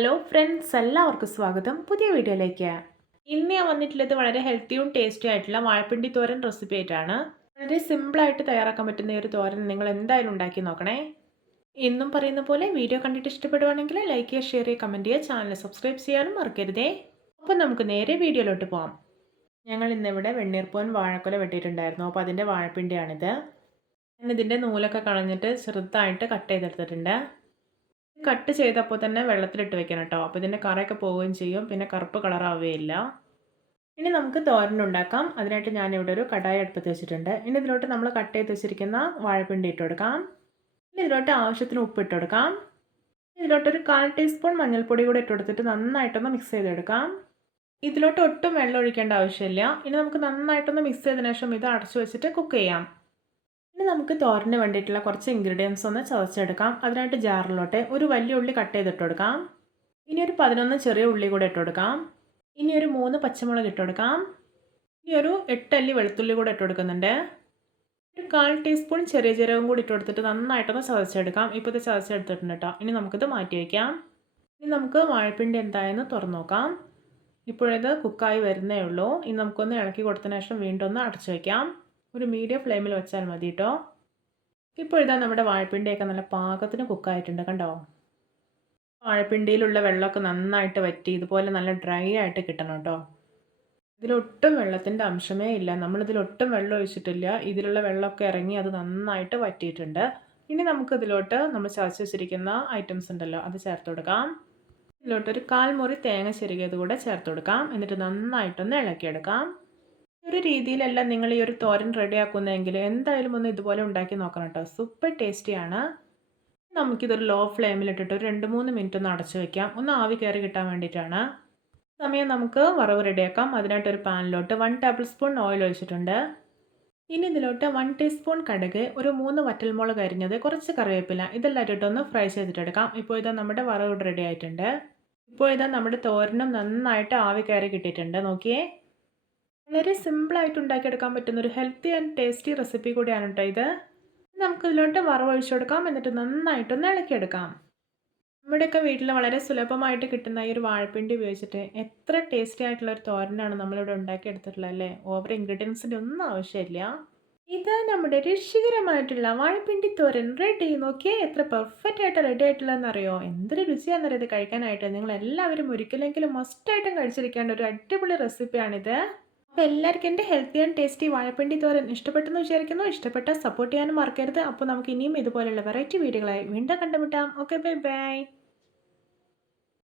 Hello friends എല്ലാവർക്കും സ്വാഗതം. പുതിയ വീഡിയോയിലേക്ക്. ഇന്ന് ഞാൻ വന്നിട്ടുള്ളത് വളരെ ഹെൽത്തിയും ടേസ്റ്റി ആയിട്ടുള്ള വാഴപ്പിണ്ടി തോരൻ റെസിപ്പി ആയിട്ടാണ്. വളരെ സിമ്പിളായിട്ട് തയ്യാറാക്കാൻ പറ്റുന്ന ഒരു തോരൻ നിങ്ങൾ എന്തായാലും ഉണ്ടാക്കി നോക്കണേ. എന്നും പറയുന്ന പോലെ വീഡിയോ കണ്ടിട്ട് ഇഷ്ടപ്പെടുവാണെങ്കിൽ ലൈക്ക് ചെയ്യുക ഷെയർ ചെയ്യുക കമന്റ് ചെയ്യുക ചാനൽ സബ്സ്ക്രൈബ് ചെയ്യാനും മറക്കരുതേ. അപ്പം നമുക്ക് നേരെ വീഡിയോയിലോട്ട് പോകാം ഞങ്ങൾ ഇന്നിവിടെ വെണ്ണീർപ്പൂൻ വാഴക്കൊല വെട്ടിയിട്ടുണ്ടായിരുന്നു. അപ്പോൾ അതിന്റെ വാഴപ്പിണ്ടിയാണിത്. ഞാനിതിന്റെ നൂലൊക്കെ കളഞ്ഞിട്ട് ചെറുതായിട്ട് കട്ട് ചെയ്തെടുത്തിട്ടുണ്ട്. കട്ട് ചെയ്തപ്പോൾ തന്നെ വെള്ളത്തിലിട്ട് വെക്കണം കേട്ടോ. അപ്പോൾ ഇതിന്റെ കറയൊക്കെ പോവുകയും ചെയ്യും. പിന്നെ കറുപ്പ് കളറാവുകയില്ല ഇനി നമുക്ക് തോരൻ ഉണ്ടാക്കാം. അതിനായിട്ട് ഞാനിവിടെ ഒരു കടായി അടുപ്പത്ത് വെച്ചിട്ടുണ്ട്. ഇനി ഇതിലോട്ട് നമ്മൾ കട്ട് ചെയ്ത് വെച്ചിരിക്കുന്ന വാഴപ്പിണ്ടി ഇട്ട് കൊടുക്കാം. ഇനി ഇതിലോട്ട് ആവശ്യത്തിന് ഉപ്പ് ഇട്ട് കൊടുക്കാം. ഇതിലോട്ടൊരു കാൽ ടീസ്പൂൺ മഞ്ഞൾപ്പൊടി കൂടി ഇട്ട് കൊടുത്തിട്ട് നന്നായിട്ടൊന്ന് മിക്സ് ചെയ്തെടുക്കാം ഇതിലോട്ട് ഒട്ടും വെള്ളം ഒഴിക്കേണ്ട ആവശ്യമില്ല. ഇനി നമുക്ക് നന്നായിട്ടൊന്ന് മിക്സ് ചെയ്തതിനു ശേഷം ഇത് അടച്ചു വെച്ചിട്ട് കുക്ക് ചെയ്യാം. ഇനി നമുക്ക് തോരന് വേണ്ടിയിട്ടുള്ള കുറച്ച് ഇൻഗ്രീഡിയൻസ് ഒന്ന് ചതച്ചെടുക്കാം. അതിനായിട്ട് ജാറിലോട്ടെ ഒരു വലിയ ഉള്ളി കട്ട് ചെയ്തിട്ട് കൊടുക്കാം ഇനി ഒരു പതിനൊന്ന് ചെറിയ ഉള്ളി കൂടെ ഇട്ട് കൊടുക്കാം ഇനി ഒരു മൂന്ന് പച്ചമുളക് ഇട്ട് കൊടുക്കാം ഇനി ഒരു എട്ടല്ലി വെളുത്തുള്ളി കൂടെ ഇട്ട് കൊടുക്കുന്നുണ്ട് ഒരു കാൽ ടീസ്പൂൺ ചെറിയ ജീരകം കൂടി ഇട്ട് കൊടുത്തിട്ട് നന്നായിട്ടൊന്ന് ചതച്ചെടുക്കാം. ഇപ്പോൾ ഇത് ചതച്ചെടുത്തിട്ടുണ്ട് കേട്ടോ ഇനി നമുക്കിത് മാറ്റി വയ്ക്കാം ഇനി നമുക്ക് വാഴപ്പിണ്ടി എന്തായെന്ന് തുറന്നു നോക്കാം. ഇപ്പോഴത് കുക്കായി വരുന്നേ ഉള്ളൂ. ഇനി നമുക്കൊന്ന് ഇളക്കി കൊടുത്തതിന് ശേഷം വീണ്ടും ഒന്ന് അടച്ചു വയ്ക്കാം ഒരു മീഡിയം ഫ്ലെയിമിൽ വെച്ചാൽ മതി കേട്ടോ ഇപ്പോൾ ഇതാ നമ്മുടെ വാഴപ്പിണ്ടിയൊക്കെ നല്ല പാകത്തിന് കുക്കായിട്ടുണ്ട് കണ്ടോ? വാഴപ്പിണ്ടിയിലുള്ള വെള്ളമൊക്കെ നന്നായിട്ട് വറ്റി ഇതുപോലെ നല്ല ഡ്രൈ ആയിട്ട് കിട്ടണം കേട്ടോ ഇതിലൊട്ടും വെള്ളത്തിന്റെ അംശമേ ഇല്ല. നമ്മളിതിലൊട്ടും വെള്ളം ഒഴിച്ചിട്ടില്ല. ഇതിലുള്ള വെള്ളമൊക്കെ ഇറങ്ങി അത് നന്നായിട്ട് വറ്റിയിട്ടുണ്ട്. ഇനി നമുക്ക് ഇതിലോട്ട് നമ്മൾ ചതച്ച് വെച്ചിരിക്കുന്ന ഐറ്റംസ് ഉണ്ടല്ലോ അത് ചേർത്ത് കൊടുക്കാം. ഇതിലോട്ടൊരു ഒരു കാൽമുറി തേങ്ങ ചെരുകിയത് കൂടെ ചേർത്ത് കൊടുക്കാം. എന്നിട്ട് നന്നായിട്ടൊന്ന് ഇളക്കിയെടുക്കാം. ഒരു രീതിയിലല്ല നിങ്ങൾ ഈ ഒരു തോരൻ റെഡി റെഡിയാക്കുന്നതെങ്കിൽ എന്തായാലും ഒന്ന് ഇതുപോലെ ഉണ്ടാക്കി നോക്കണം കേട്ടോ. സൂപ്പർ ടേസ്റ്റിയാണ് നമുക്കിതൊരു ലോ ഫ്ലെയിമിലിട്ടിട്ട് ഒരു രണ്ട് മൂന്ന് മിനിറ്റ് ഒന്ന് അടച്ചു വെക്കാം. ഒന്ന് ആവി കയറി കിട്ടാൻ വേണ്ടിയിട്ടാണ്. സമയം നമുക്ക് വറവ് റെഡിയാക്കാം അതിനായിട്ട് ഒരു പാനിലോട്ട് വൺ ടേബിൾ സ്പൂൺ ഓയിൽ ഒഴിച്ചിട്ടുണ്ട്. ഇനി ഇതിലോട്ട് വൺ ടീസ്പൂൺ കടുക് ഒരു മൂന്ന് വറ്റൽമുളക് അരിഞ്ഞത് കുറച്ച് കറിവേപ്പില ഇതെല്ലാം ഇട്ടിട്ടൊന്ന് ഫ്രൈ ചെയ്തിട്ടെടുക്കാം. ഇപ്പോൾ ഇതാ നമ്മുടെ വറവ് റെഡി ആയിട്ടുണ്ട്. ഇപ്പോൾ ഇതാ നമ്മുടെ തോരനും നന്നായിട്ട് ആവി കയറി കിട്ടിയിട്ടുണ്ട്. നോക്കിയേ. വളരെ സിമ്പിളായിട്ട് ഉണ്ടാക്കിയെടുക്കാൻ പറ്റുന്ന ഒരു ഹെൽത്തി ആൻഡ് ടേസ്റ്റി റെസിപ്പി കൂടിയാണ് കേട്ടോ ഇത്. നമുക്ക് ഇതിലോട്ട് വറവൊഴിച്ചു കൊടുക്കാം. എന്നിട്ട് നന്നായിട്ടൊന്ന് ഇളക്കിയെടുക്കാം. നമ്മുടെയൊക്കെ വീട്ടിൽ വളരെ സുലഭമായിട്ട് കിട്ടുന്ന ഈ ഒരു വാഴപ്പിണ്ടി ഉപയോഗിച്ചിട്ട് എത്ര ടേസ്റ്റി ആയിട്ടുള്ള ഒരു തോരനാണ് നമ്മളിവിടെ ഉണ്ടാക്കിയെടുത്തിട്ടുള്ളത് അല്ലേ? ഓവർ ഇൻഗ്രീഡിയൻസിന്റെ ഒന്നും ആവശ്യമില്ല. ഇതാ നമ്മുടെ രുചികരമായിട്ടുള്ള വാഴപ്പിണ്ടി തോരൻ റെഡി നോക്കിയാൽ എത്ര പെർഫെക്റ്റ് ആയിട്ട് റെഡി ആയിട്ടുള്ളതെന്ന് അറിയോ എന്തൊരു രുചിയാണെന്നറിയത് കഴിക്കാനായിട്ട്? നിങ്ങൾ എല്ലാവരും ഒരിക്കലെങ്കിലും മസ്റ്റായിട്ടും കഴിച്ചിരിക്കേണ്ട ഒരു അടിപൊളി റെസിപ്പിയാണിത് അപ്പോൾ എല്ലാവർക്കും എന്റെ ഹെൽത്തി ആൻഡ് ടേസ്റ്റി വാഴപ്പിണ്ടി തോരൻ ഇഷ്ടപ്പെട്ടെന്ന് വിചാരിക്കുന്നു. ഇഷ്ടപ്പെട്ട സപ്പോർട്ട് ചെയ്യാനും മറക്കരുത്. അപ്പോൾ നമുക്ക് ഇനിയും ഇതുപോലെയുള്ള വെറൈറ്റി വീഡിയോകളായി വീണ്ടും കണ്ടുമുട്ടാം. Okay bye bye